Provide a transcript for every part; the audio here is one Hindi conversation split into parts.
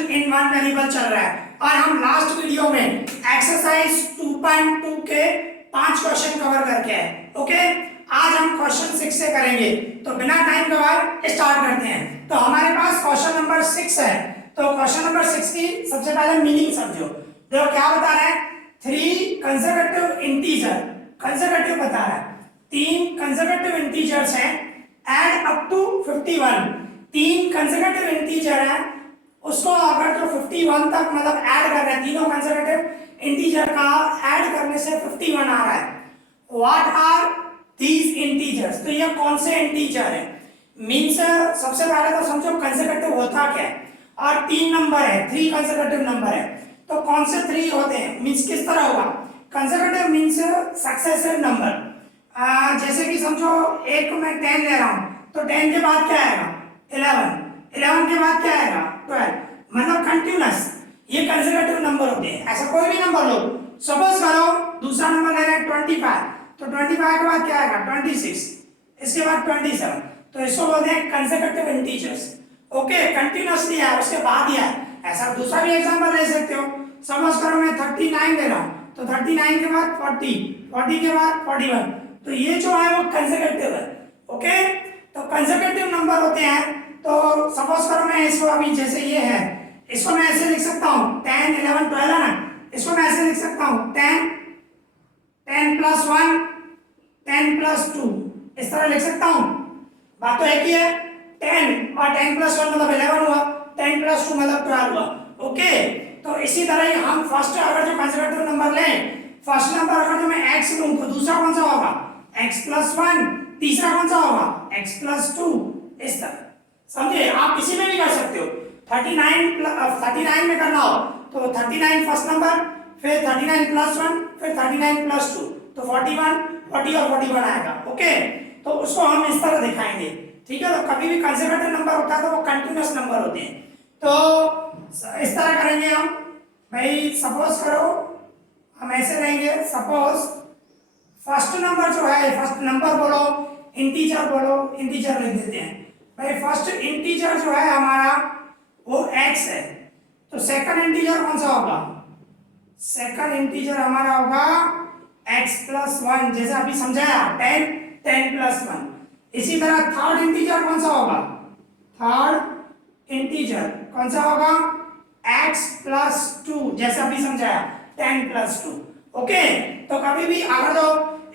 क्वेश्चन इन वन वेरिएबल चल रहा है और हम लास्ट वीडियो में एक्सरसाइज 2.2 के 5 क्वेश्चन कवर करके आए। ओके, आज हम क्वेश्चन 6 से करेंगे, तो बिना टाइम गवाए स्टार्ट करते हैं। तो हमारे पास क्वेश्चन नंबर 6 है। तो क्वेश्चन नंबर 6 की सबसे पहले मीनिंग समझो। देखो क्या बता रहा है, 3 कंसेक्यूटिव इंटीजर, कंसेक्यूटिव बता रहा है 3 कंसेक्यूटिव इंटीजर्स हैं, add up to 51। 3 consecutive integer है, उसको अगर जो 51 तक मतलब ऐड कर रहे हैं, तीनों कंसेक्यूटिव इंटीजर का ऐड करने से 51 आ रहा है। व्हाट आर दीज इंटीजर्स, तो ये कौन से इंटीजर है? मींस सबसे पहले तो समझो कंसेक्यूटिव होता क्या है, और 3 नंबर है, 3 कंसेक्यूटिव नंबर है, तो कौन से 3 होते हैं? मींस किस तरह होगा? Consecutive means successive number. जैसे कि समझो एक मैं 10 ले रहा हूं, तो 10 के बाद क्या आएगा? 11, 11 के बाद क्या आएगा? 12, मतलब कंटिन्यूअस। ये कंसेक्यूटिव नंबर होते हैं। ऐसा कोई भी नंबर लो, सपोज करो दूसरा नंबर ले रहे हैं 25, तो 25 के बाद क्या आएगा? 26, इसके बाद 27, तो इसको बोलते हैं कंसेक्यूटिव इंटीजर्स। ओके, कंटिन्यूअसली है, उसके बाद ही है। ऐसा दूसरा भी एग्जांपल ले सकते हो। सपोज करो मैं 39 ले रहा हूं, तो 39 के बाद 40, 40 के बाद 41, तो ये जो है वो कंसेक्यूटिव है। ओके, तो कंसेक्यूटिव नंबर होते हैं। तो सपोज करो मैं इसको अभी जैसे ये है, इसको मैं ऐसे लिख सकता हूं 10, 11, 12 है ना, इसको मैं ऐसे लिख सकता हूं 10, 10 प्लस 1, 10 प्लस 2, इस तरह लिख सकता हूं। बात तो एक ही है, 10 और 10 प्लस 1 मतलब 11 हुआ, 10 प्लस 2 मतलब 12 हुआ। ओके, तो इसी तरह ही हम फर्स्ट अगर जो कंसेक्यूटिव नंबर लें, फर्स्ट नंबर अगर जो मैं x लूं तो दूसरा कौन सा होगा? x प्लस 1, तीसरा कौन सा होगा? x प्लस 2, इस तरह। समझे? आप किसी में भी कर सकते हो। 39 में करना हो तो 39 फर्स्ट नंबर, फिर 39 प्लस 1, फिर 39 प्लस 2, तो 41, 40 और 41 आएगा। ओके, तो उसको हम इस तरह दिखाएंगे। ठीक है, तो कभी भी कंसेक्यूटिव नंबर होता है तो वो कंटिन्यूअस नंबर होते हैं। तो इस तरह करेंगे हम। भाई सपोज करो हम ऐसे लेंगे, सपोज फर्स्ट नंबर जो है, फर्स्ट नंबर बोलो, इंटीजर बोलो, इंटीजर लिख देते हैं। भाई फर्स्ट इंटीजर जो है हमारा वो x है, तो सेकंड इंटीजर कौन सा होगा? सेकंड इंटीजर हमारा होगा x प्लस 1, जैसे अभी समझाया 10, 10 प्लस 1। इसी तरह थर्ड इंटीजर कौन सा होगा? थर्ड इंटीजर कौन सा होगा? x प्लस 2, जैसे अभी समझाया 10 प्लस 2। ओके, तो कभी भी अगर जो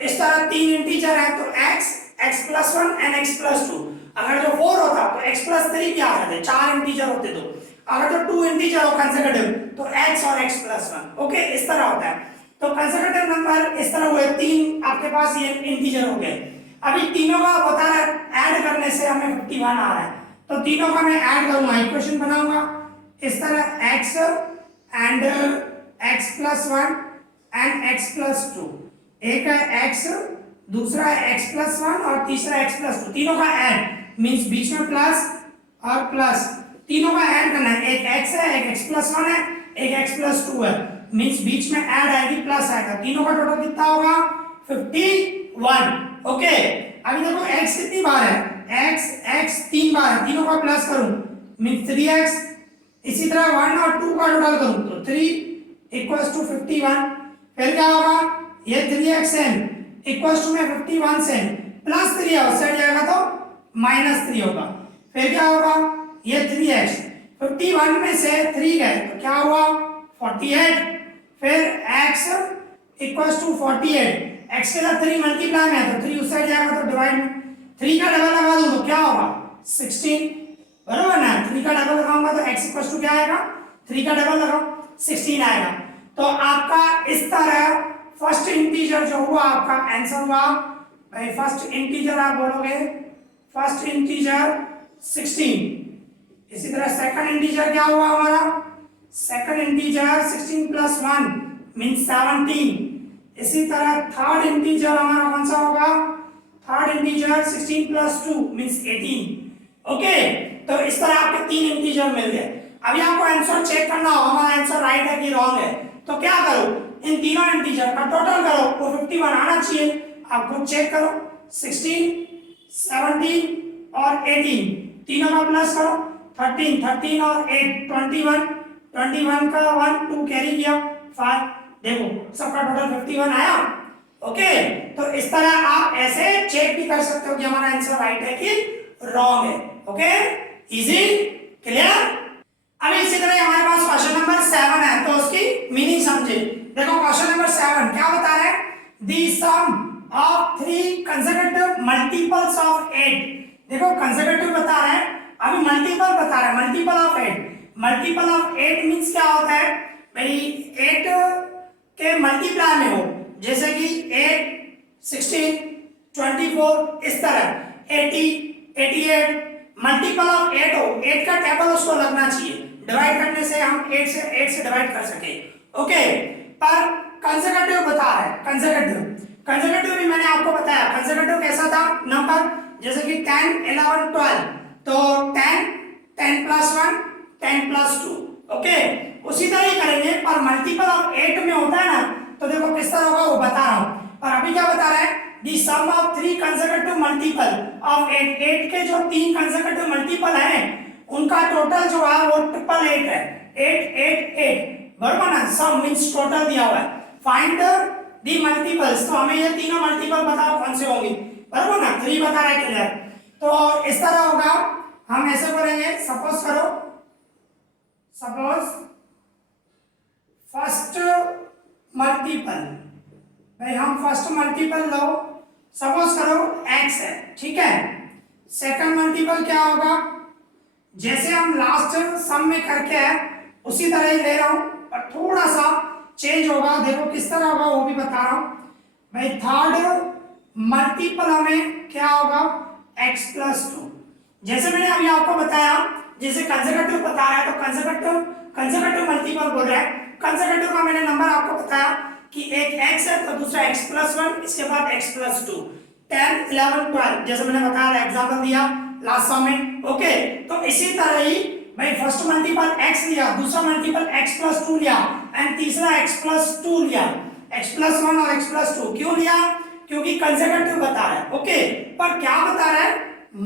इस तरह 3 इंटीजर है तो x plus 1 and x plus 2। अगर जो 4 होता तो x प्लस 3 क्या आ जाते? 4 इंटीजर होते। तो अगर जो 2 इंटीजर हो कंसेक्यूटिव तो x और x प्लस 1। ओके, इस तरह होता है। तो कंसेक्यूटिव नंबर इस तरह हुए, 3 आपके पास ये इंटीजर हो गए। अभी तीनों का बता रहा है ऐड करने से हमें 51 आ रहा है, तो तीनों का मैं ऐड करूंगा, इक्वेशन बनाऊंगा इस तरह x and x plus 1 and x plus 2। एक है x, दूसरा है x प्लस 1 और तीसरा x प्लस 2। तीनों का ऐड मींस बीच में प्लस और प्लस, तीनों का ऐड करना है। एक x है, एक x प्लस 1 है, एक x प्लस 2 है, मींस बीच में ऐड आएगी, प्लस आएगा। तीनों का टोटल कितना होगा? 51। ओके, अभी देखो x कितनी बार है? x 3 बार है, तीनों का प्लस करूं मींस 3x। इसी तरह 1 और 2 का टोटल करूं तो 3 इक्वल्स टू 51। फिर क्या होगा? ये 3xn इक्वल्स टू में 51 से प्लस 3 है, उस साइड जाएगा तो माइनस 3 होगा। फिर क्या होगा? ये 3x 51 में से 3 गए तो क्या हुआ? 48। फिर x इक्वल्स टू 48, x के साथ 3 मल्टीप्लाई में है तो 3 उस साइड जाएगा तो डिवाइड में 3 का डबल लगा दूं तो क्या होगा? 16, बराबर ना? 3 का डबल लगाऊंगा तो x इक्वल्स टू क्या आएगा? 3 का डबल लगाओ 16 आएगा। तो आपका इस तरह फर्स्ट इंटीजर जो हुआ आपका आंसर हुआ। भाई फर्स्ट इंटीजर आप बोलोगे फर्स्ट इंटीजर 16। इसी तरह सेकंड इंटीजर क्या हुआ हमारा? Second integer 16 plus 1 means 17। इसी तरह थर्ड इंटीजर हमारा कौन सा होगा? Third integer 16 plus 2 means 18। Okay, तो इस तरह आपके 3 इंटीजर मिल गए। अभी आपको आंसर चेक करना हो हमारा आंसर राइट है कि रॉन्ग है, तो क्या करो? इन तीनों इंटीजर का टोटल करो, वो 51 आना चाहिए। आप खुद चेक करो, 16, 17 और 18 तीनों का प्लस करो 13 और 8 21, 21 का 1 2 कैरी किया 5, देखो सबका टोटल 51 आया। ओके, तो इस तरह आप ऐसे चेक भी कर सकते हो कि हमारा आंसर राइट है कि रॉन्ग है। Okay, easy, clear. अभी इसी तरह हमारे पास क्वेश्चन नंबर 7 है, तो उसकी मीनिंग समझे। देखो क्वेश्चन नंबर 7 क्या बता रहा है, the sum of 3 consecutive multiples of 8। देखो कंसेक्यूटिव बता रहा है, अभी मल्टीपल बता रहा है, multiple of 8। Multiple of 8 means क्या होता है भाई, 8 के मल्टीप्लाई में हो, जैसे कि 8 16 24, इस तरह 80 88, मल्टीपल ऑफ 8 हो, 8 का टेबल उसको लगना चाहिए, डिवाइड करने से हम 8 से डिवाइड कर सके। ओके, पर कंसेक्यूटिव बता रहा है, कंसेक्यूटिव भी मैंने आपको बताया, कंसेक्यूटिव कैसा था नंबर, जैसे कि 10 11 12, तो 10 10 प्लस 1 10 प्लस 2। ओके, उसी तरह ही करेंगे, पर मल्टीपल ऑफ 8 में होता है ना, तो देखो किस तरह होगा वो बता रहा हूं। और अभी क्या बता रहा है, दी सम ऑफ 3 कंसेक्यूटिव मल्टीपल ऑफ 8, 8 के जो 3 कंसेक्यूटिव मल्टीपल हैं उनका टोटल जो है वो 888 है, 888, बराबर ना। सम मींस टोटल दिया हुआ है, फाइंड दी मल्टीपल्स, तो हमें ये तीनों मल्टीपल बताओ कौन से होंगे, बराबर ना। 3 बता रहा है क्लियर, तो इस तरह होगा, हम ऐसे बोलेंगे, सपोज करो, सपोज फर्स्ट मल्टीपल, भाई हम फर्स्ट मल्टीपल लो, सपोज करो x है, ठीक है। सेकंड मल्टीपल क्या होगा, जैसे हम लास्ट सम में करके है उसी तरह ही ले रहा हूं, और थोड़ा सा चेंज होगा, देखो किस तरह होगा वो भी बता रहा हूं भाई। थर्ड मल्टीपल हमें क्या होगा, x प्लस 2, जैसे मैंने अभी आपको बताया, जैसे कंसेक्यूटिव बता रहा है तो कंसेक्यूटिव मल्टीपल बोल रहा है। कंसेक्यूटिव का मैंने नंबर आपको बताया कि एक x है तो दूसरा x प्लस 1, इसके बाद x प्लस 2, 10 11 12, जैसे मैंने बताया, एग्जांपल दिया लास्ट सम में। ओके, तो इसी तरह ही भाई फर्स्ट मल्टीपल x लिया, दूसरा मल्टीपल x प्लस 2 लिया, एंड तीसरा x प्लस 2 लिया, x प्लस 1 और x प्लस 2 क्यों लिया, क्योंकि कंसेक्यूटिव बता रहा है। ओके, पर क्या बता रहा है,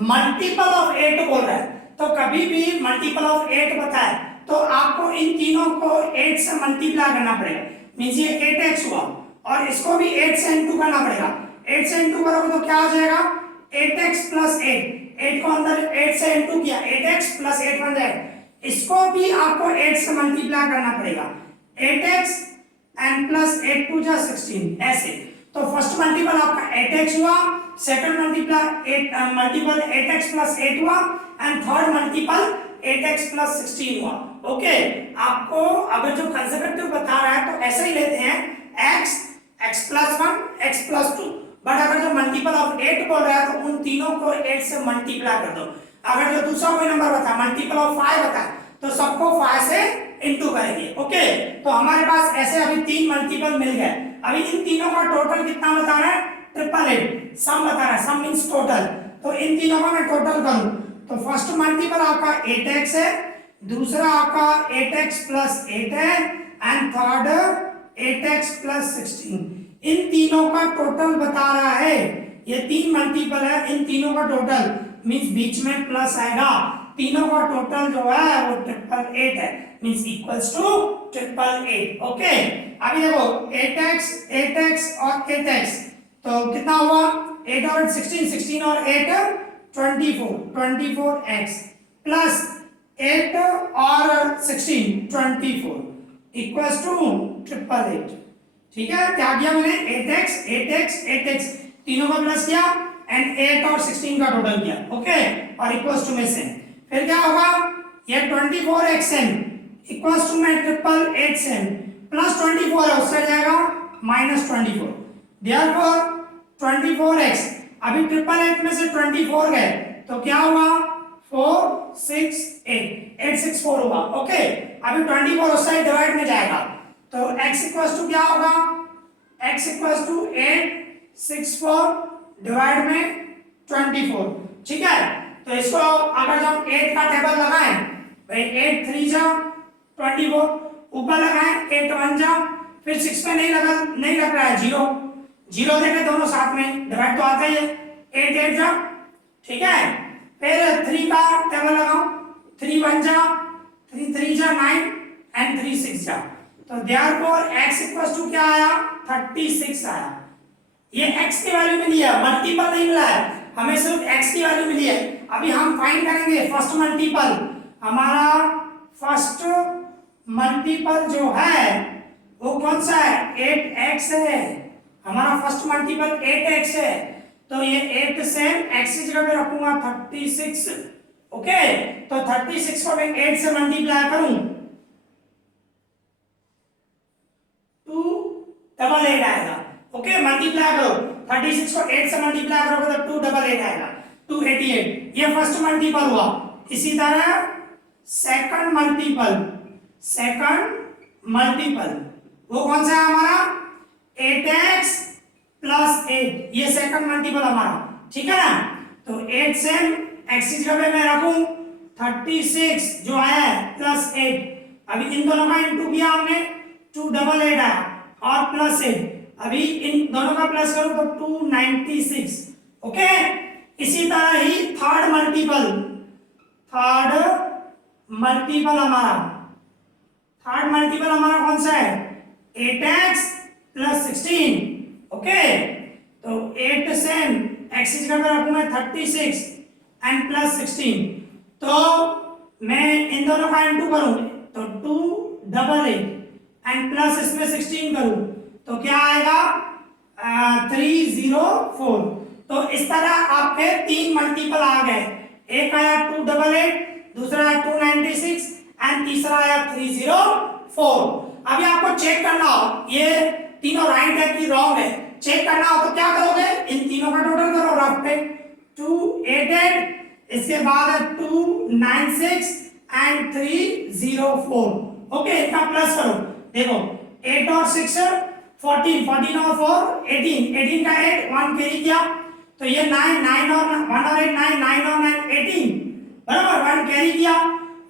मल्टीपल ऑफ 8 बोल रहा है, तो कभी भी मल्टीपल ऑफ 8 बताए तो आपको इन तीनों को 8 से मल्टीप्लाई करना पड़ेगा, मींस ये 8x हुआ, और इसको भी 8 से इनटू करना पड़ेगा। 8 से इनटू करोगे तो क्या हो जाएगा, 8x प्लस 8, 8 को अंदर 8 से इनटू किया, 8x प्लस 8 बन जाएगा, इसको भी आपको 8 से मल्टीप्लाई करना पड़ेगा, 8x एंड प्लस 8 टू जा 16, ऐसे। तो फर्स्ट मल्टीपल आपका 8x हुआ, सेकंड मल्टीपल 8x प्लस 8 हुआ, and third multiple 8x plus 16 हुआ। ओके, आपको अगर जो कंसेक्यूटिव बता रहा है तो ऐसे ही लेते हैं, x plus 1 x plus 2, but अगर जो मल्टीपल ऑफ 8 बोल रहा है तो उन तीनों को 8 से मल्टीप्लाई कर दो। अगर जो दूसरा कोई नंबर बता, मल्टीपल ऑफ 5 बता, तो सबको 5 से इनटू करेंगे। ओके, तो हमारे पास ऐसे अभी 3 मल्टीपल मिल गए। अभी इन तीनों का टोटल कितना बता रहा है, 888, सम बता रहा है, सम मींस टोटल, तो इन तीनों का मैं टोटल करूं तो फर्स्ट मल्टीपल आपका 8x है, दूसरा आपका 8x प्लस 8 है, एंड थर्ड 8x प्लस 16, इन तीनों का टोटल बता रहा है। ये 3 मल्टीपल है, इन तीनों का टोटल मींस बीच में प्लस आएगा, तीनों का टोटल जो है वो 888 है, मींस इक्वल्स टू 888। ओके, अभी देखो 8x और 8x, तो कितना हुआ, 8 और 16, 16 और 8 24x प्लस 8 और 16 24 इक्वल्स टू 888। ठीक है, क्या किया मैंने, 8x तीनों का प्लस किया एंड 8 और 16 का टोटल किया। ओके, और इक्वल्स टू में से फिर क्या होगा, ये 24xn इक्वल्स टू में 888n प्लस 24 है, उससे जाएगा -24, देयरफॉर 24x, अभी 888 में से 24 गए तो क्या हुआ, 864 होगा। ओके, अभी 24 उस साइड डिवाइड में जाएगा, तो x इक्वल्स टू क्या होगा, x इक्वल्स टू 864 डिवाइड में 24। ठीक है, तो इसको अगर हम 8 का टेबल लगाएं, भाई 8 3 जा 24, ऊपर लगाएं 8 1 जा, फिर 6 पे नहीं लग रहा है, 0 देखे दोनों साथ में, डिवाइड तो आता ही है, 8 8 जा। ठीक है, फिर 3 का टेबल लगाओ, 3 1 जा 3 3 जा 9 एंड 3 6 जा, तो देयरफॉर x इक्वल्स टू क्या आया 36 आया। ये x की वैल्यू मिली है, मल्टीपल नहीं मिला है, हमें सिर्फ x की वैल्यू मिली है। अभी हम फाइंड करेंगे फर्स्ट मल्टीपल। हमारा फर्स्ट मल्टीपल जो है वो कौन सा है 8x है, हमारा फर्स्ट मल्टीपल 8x है, तो ये 8 से x की जगह पे रखूंगा 36। ओके, तो 36 को मैं 8 से मल्टीप्लाई करूं 288 आएगा। ओके, मल्टीप्लाई करो 36 को 8 से मल्टीप्लाई करोगे तो 288 आएगा, 288। ये फर्स्ट मल्टीपल हुआ। इसी तरह सेकंड मल्टीपल वो कौन सा है हमारा 8x प्लस 8, ये सेकंड मल्टीपल हमारा, ठीक है ना। तो 8 से x की जगह पे मैं रखूं 36 जो आया है प्लस 8, अभी इन दोनों का इनटू किया हमने 288 आया और प्लस 8, अभी इन दोनों का प्लस करूं तो 296। ओके, इसी तरह ही थर्ड मल्टीपल हमारा कौन सा है 8x प्लस 16। ओके, तो 8 से x की जगह पे रखूंगा 36 एंड प्लस 16, तो मैं इन दोनों का इनटू करूं तो 288 एंड प्लस इसमें 16 करूं तो क्या आएगा 304। तो इस तरह आपके तीन मल्टीपल आ गए, एक आया 288, दूसरा आया 296 एंड तीसरा आया 304। अभी आपको चेक करना हो ये तीनों राइट है कि रॉन्ग है, चेक करना हो तो क्या करोगे, इन तीनों का टोटल करो रफ पे 288, इसके बाद 296 एंड 304। ओके, इनका प्लस करो, देखो 8 और 6 14, 14 और 4 18, 18 का 8 1 कैरी किया तो ये 9 9 और 1 और 8 9 9 और 9 18 बराबर, 1 कैरी किया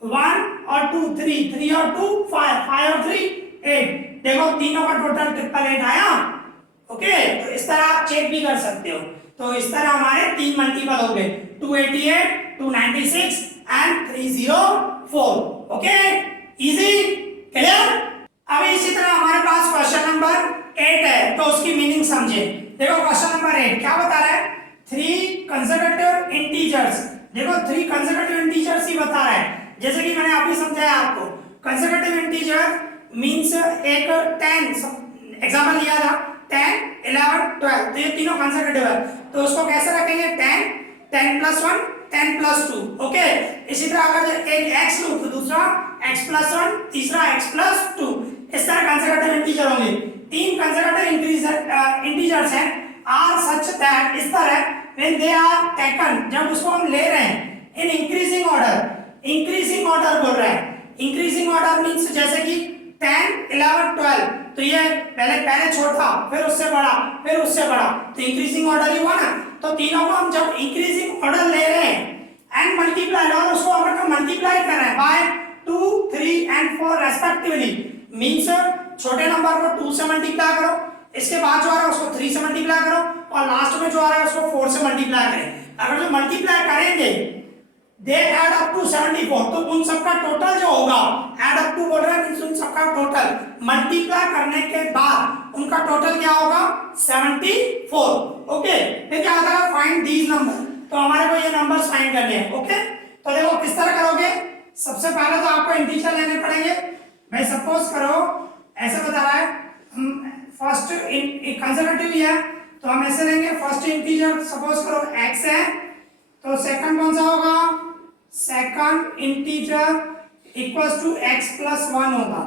1 और 2 3 3 और 2 5 5 और 3 8, देखो तीनों का टोटल 888 आया। ओके, तो इस तरह आप चेक भी कर सकते हो। तो इस तरह हमारे तीन मल्टीपल हो गए 288, 296 एंड 304। Okay, easy, clear. अभी इसी तरह हमारे पास क्वेश्चन नंबर 8 है, तो उसकी मीनिंग समझे। देखो क्वेश्चन नंबर 8 क्या बता रहा है, 3 कंसेक्यूटिव इंटीजर्स। देखो 3 कंसेक्यूटिव इंटीजर्स ही बता रहा है, जैसे कि मैंने अभी समझाया आपको। कंसेक्यूटिव इंटीजर मींस एक 10 एग्जांपल लिया था 10 11 12, तो ये तीनों कंसेक्यूटिव है, तो उसको कैसे रखेंगे 10 10 प्लस 1 10 प्लस 2। ओके, इसी तरह अगर एक x लूं तो दूसरा x प्लस 1, तीसरा x प्लस 2, इस तरह कंसेक्यूटिव इंटीजर होंगे। तीन कंसेक्यूटिव इंटीजर्स हैं आर सच दैट, इस तरह व्हेन दे आर टेकन, जब उसको हम ले रहे हैं इन इंक्रीजिंग ऑर्डर बोल रहे हैं। इंक्रीजिंग ऑर्डर मींस जैसे कि 10 11 12, तो ये पहले छोटा फिर उससे बड़ा फिर उससे बड़ा, तो इंक्रीजिंग ऑर्डर ही हुआ ना। तो तीनों को हम जब इंक्रीजिंग ऑर्डर ले रहे हैं एंड मल्टीप्लाई, और उसको अगर मल्टीप्लाई कर रहे हैं बाय 2 3 एंड 4 रेस्पेक्टिवली, मींस छोटे नंबर को 2 से मल्टीप्लाई करो, इसके बाद जो आ रहा है उसको 3 से मल्टीप्लाई करो, और लास्ट में जो आ रहा है उसको 4 से मल्टीप्लाई करें। अगर जो मल्टीप्लाई करेंगे दे ऐड अप टू 74, तो उन सबका टोटल जो होगा, ऐड अप टू बोल रहा है मींस उन सबका टोटल मल्टीप्लाई करने के बाद उनका टोटल क्या होगा 74। ओके, फिर क्या होता है फाइंड दीज नंबर, तो हमारे को ये नंबर्स फाइंड करने हैं। ओके, तो देखो किस तरह करोगे। सबसे पहले तो आपको इंटीजर लेने पड़ेंगे। मैं सपोज करो ऐसे बता रहा है, फर्स्ट कंसेक्यूटिव ही है तो हम ऐसे लेंगे, फर्स्ट इंटीजर सपोज करो x है, तो सेकंड कौन सा होगा, second integer equals to x plus 1 होगा,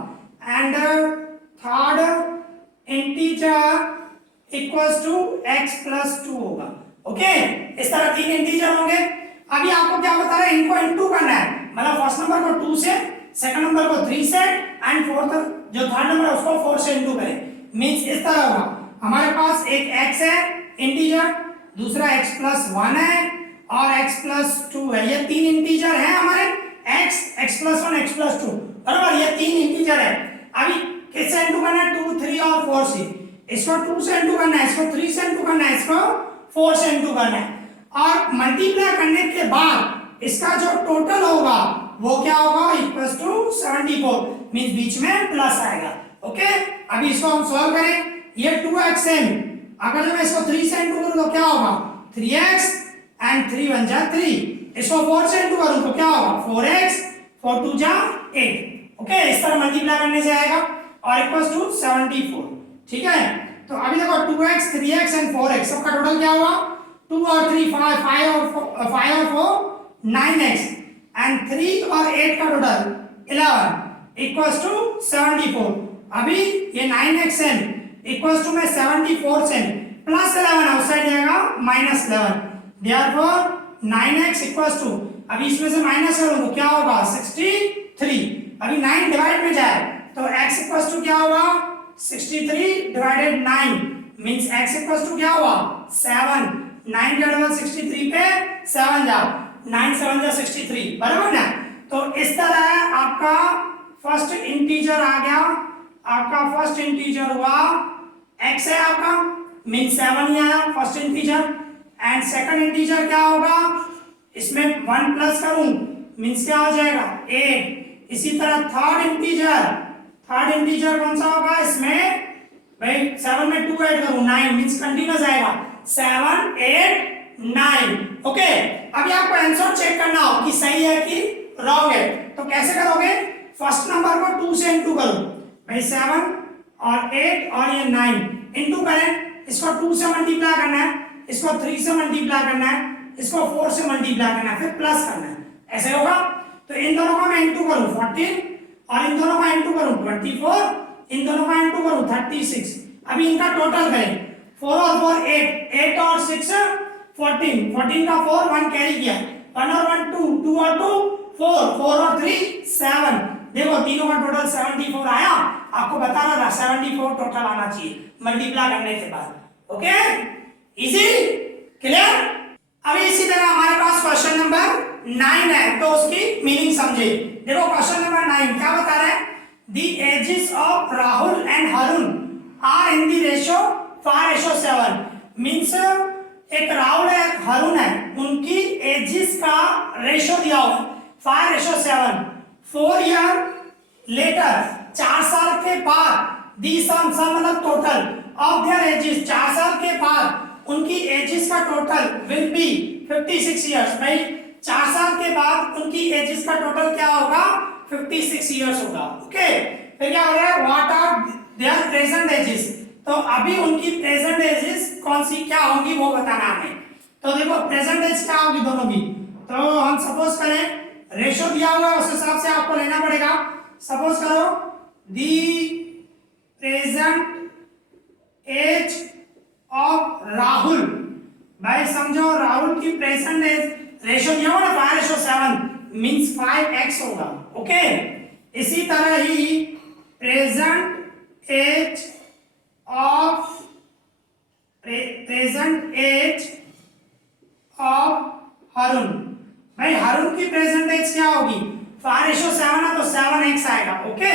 and third integer equals to x plus 2 होगा। ओके, इस तरह तीन इंटीजर होंगे। अभी आपको क्या बता रहा है, इनको इनटू करना है, मतलब फर्स्ट नंबर को 2 से, सेकंड नंबर को 3 से, एंड फोर्थ जो थर्ड नंबर है उसको 4 से इनटू करें। मींस इस तरह होगा, हमारे पास एक x है इंटीजर, दूसरा x प्लस 1 है और x प्लस 2 है। ये तीन इंटीजर हैं हमारे, x प्लस 1 x प्लस 2 बराबर, ये तीन इंटीजर है। अभी किससे इनटू करना है 2 3 और 4 से, इसको 2 से इनटू करना है, इसको 3 से इनटू करना है, इसको 4 से इनटू करना है, और मल्टीप्लाई करने के बाद इसका जो टोटल होगा वो क्या होगा इक्वल्स टू 74 मींस बीच में प्लस आएगा। ओके अभी इसको हम सॉल्व करें। ये 2xn अगर मैं इसको 3 से इंटू करूं तो क्या होगा 3x एंड 3 1 जा 3। इसको 4 से इंटू करूं तो क्या होगा 4x 4 2 जा 8। ओके इस तरह मल्टीप्लाई करने से आएगा और इक्वल्स टू 74। ठीक है तो अभी देखो 2x 3x एंड 4x सबका टोटल क्या हुआ 2 और 3 5 और 4 9x एंड 3 और 8 का टोटल 11 इक्वल्स टू 74। अभी ये 9xn इक्वल्स टू में 74 से प्लस 11 आउटसाइड जाएगा minus 11 therefore 9x equals to अभी इसमें से माइनस करूं तो क्या होगा 63। अभी 9 डिवाइड में जाए तो x इक्वल्स टू क्या होगा 63 divided 9 means x equals to क्या हुआ 7। 9 डिवाइडेड 63 पे 7 जाओ 9 7 जा 63 बराबर ना। तो इस तरह आपका फर्स्ट इंटीजर आ गया। आपका फर्स्ट इंटीजर हुआ x है आपका मीन 7 ही आया first integer and second integer क्या होगा इसमें 1 प्लस करूं मींस क्या हो जाएगा 8। इसी तरह थर्ड इंटीजर कौन सा होगा इसमें भाई 7 में 2 ऐड करूं 9 मींस कंटीन्यूअस आएगा 7 8 9। ओके अभी आपको आंसर चेक करना हो कि सही है कि रॉन्ग है तो कैसे करोगे फर्स्ट नंबर को 2 से इंटू करो भाई 7 और 8 और ये 9 इंटू करें इसको 2 से मल्टीप्लाई करना है इसको 3 से मल्टीप्लाई करना है इसको 4 से मल्टीप्लाई करना है फिर प्लस करना है ऐसे होगा। तो इन दोनों का मैं इंटू करूं 14 और इन दोनों का इंटू करूं 24 इन दोनों का इंटू करूं 36। अभी इनका टोटल करें 4 और 4 8 8 और 6 14 14 का 4 1 कैरी किया 1 और 1 2 2 और 2 4 4 और 3 7। देखो तीनों का टोटल 74 आया। आपको बता रहा था 74 टोटल आना चाहिए मल्टीप्लाई करने के बाद। Okay easy clear. अभी इसी तरह हमारे पास क्वेश्चन नंबर 9 है तो उसकी मीनिंग समझे। देखो क्वेश्चन नंबर 9 क्या बता रहा है the ages of Rahul and Harun are in the ratio 5:7 means एक राहुल है एक हरुण है उनकी एजेस का रेशियो दिया हुआ 5:7। 4 ईयर लेटर 4 साल के बाद दी सम मतलब टोटल ऑफ देयर एजेस 4 साल के बाद उनकी एजेस का टोटल विल बी 56 इयर्स। भाई 4 साल के बाद उनकी एजेस का टोटल क्या होगा 56 इयर्स होगा। ओके फिर क्या हो रहा है what are their present ages तो अभी उनकी प्रेजेंट एजेस कौन सी क्या होगी वो बताना हमें। तो देखो प्रेजेंट एज क्या होगी दोनों की तो हम सपोज करें रेशियो दिया हुआ है उस हिसाब से आपको लेना पड़ेगा। सपोज करो the present age of Rahul भाई समझो राहुल की प्रेजेंट एज रेशियो दिया हुआ ना 5:7 मींस 5x होगा। ओके इसी तरह ही प्रेजेंट एज ऑफ हरुण भाई हरुण की प्रेजेंट एज क्या होगी 5:7 है तो 7x आएगा। ओके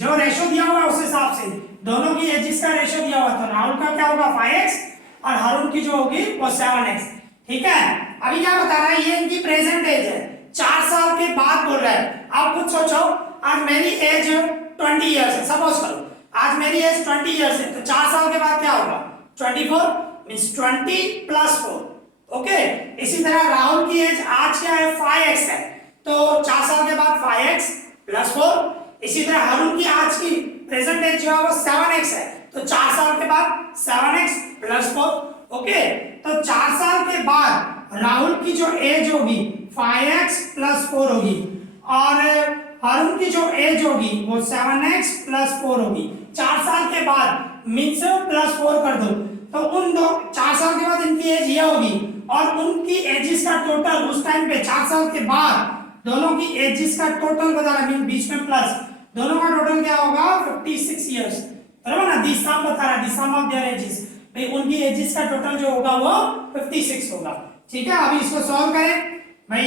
जो रेशियो दिया हुआ है उस हिसाब से दोनों की एजेस का रेशियो दिया हुआ तो राहुल का क्या होगा 5x और हरुण की जो होगी वो 7x। ठीक है अभी क्या बता रहा है ये इनकी प्रेजेंट एज है 4 साल के बाद बोल रहा है। आप खुद सोचो आज मेरी एज 20 इयर्स है सपोज करो आज मेरी एज 20 इयर्स है तो 4 साल के बाद क्या होगा 24 मींस 20 प्लस 4। ओके इसी तरह राहुल की एज आज क्या है 5x है तो 4 साल के बाद 5x प्लस 4। इसी तरह हरुण की आज की प्रेजेंट एज जो है वो 7x है तो 4 साल के बाद 7x प्लस 4। ओके तो 4 साल के बाद राहुल की जो एज होगी 5x प्लस 4 होगी और हरुण की जो एज होगी वो 7x प्लस 4 होगी। 4 साल के बाद मींस प्लस 4 कर दो तो उन दो 4 साल के बाद इनकी एज ये होगी और उनकी एजेस का टोटल उस टाइम पे 4 साल के बाद दोनों की एजेस का टोटल बता रहा मीन बीच में प्लस दोनों का टोटल क्या होगा 56 इयर्स बराबर ना। दी सम बता रहा दी सम ऑफ देयर एजेस भाई उनकी एजेस का टोटल जो होगा वो 56 होगा। ठीक है अभी इसको सॉल्व करें भाई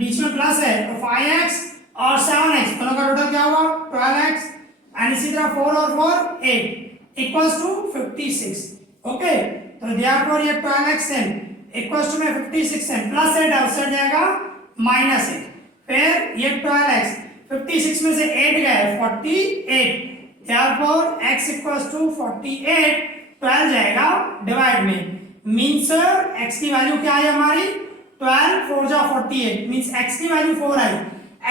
बीच में प्लस है तो 5x और 7x दोनों का टोटल क्या होगा 12x एंड इसी तरह 4 और 4 8 इक्वल्स टू 56। ओके तो देयरफॉर ये 12x n इक्वल्स टू में 56 n प्लस 8 आउटसाइड जाएगा माइनस 8 फिर ये 12x, 56 में से 8 गए 48, therefore x equals to 48, 12 जाएगा डिवाइड में, मीन्स x की वैल्यू क्या है हमारी 12 4 जा 48, मीन्स x की वैल्यू 4 आई,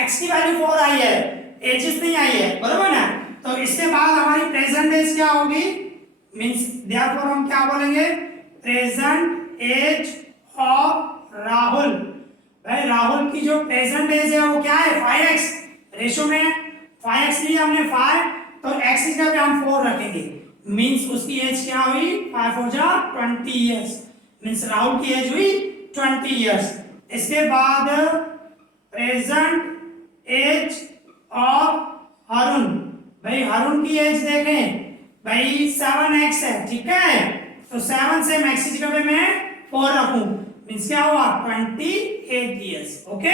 x की वैल्यू 4 आई है, एजेस नहीं आई है, बराबर ना। तो इसके बाद हमारी प्रेजेंट एज क्या होगी, मीन्स देयरफॉर हम क्या बोलेंगे, प्रेजेंट एज ऑफ राहुल। भाई राहुल की जो प्रेजेंट एज है वो क्या है 5x, रेशो में 5x लिया हमने 5, तो x की जगह पे हम 4 रखेंगे, मीन्स उसकी एज क्या हुई 5 4 जा 20 इयर्स, मीन्स राहुल की एज हुई 20 इयर्स। इसके बाद प्रेजेंट एज ऑफ हरुण, भाई हरुण की एज देखें भाई 7x है, ठीक है, तो 7 से x की जगह पे मैं 4 रखूं, मीन्स क्या हुआ 28 इयर्स। ओके,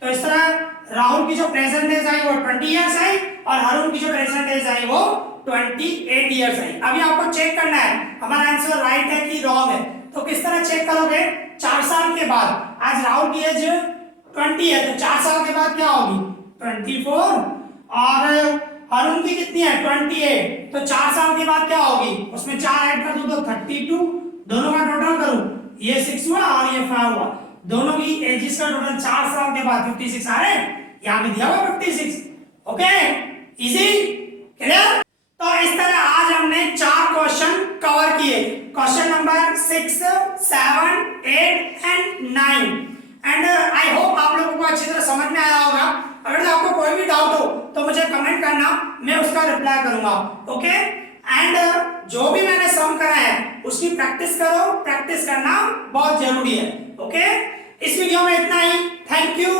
तो इस तरह राहुल की जो प्रेजेंट एज आई वो 20 इयर्स आई और हरुण की जो प्रेजेंट एज आई वो 28 इयर्स आई। अभी आपको चेक करना है हमारा आंसर राइट है कि रॉन्ग है, तो किस तरह चेक करोगे, 4 साल के बाद, आज राहुल की एज 20 है तो 4 साल के बाद क्या होगी 24, और हरुण की कितनी है 28, तो 4 साल के बाद क्या होगी, उसमें 4 ऐड कर दूं तो 32, दोनों का टोटल करूं ये 6 हुआ और ये 5 हुआ, दोनों की एजेस का टोटल 4 साल के बाद 56 आ रहे हैं, यहां पे दिया हुआ 56। Okay, easy, clear. तो इस तरह आज हमने 4 क्वेश्चन कवर किए, question number 6, 7, 8 and 9, and I hope आप लोगों को अच्छी तरह समझ में आया होगा। अगर आपको कोई भी डाउट हो तो मुझे कमेंट करना, मैं उसका रिप्लाई करूंगा। ओके, एंड जो भी मैंने सम करा है उसकी प्रैक्टिस करो, प्रैक्टिस करना बहुत जरूरी है। ओके, इस वीडियो में इतना ही, थैंक यू।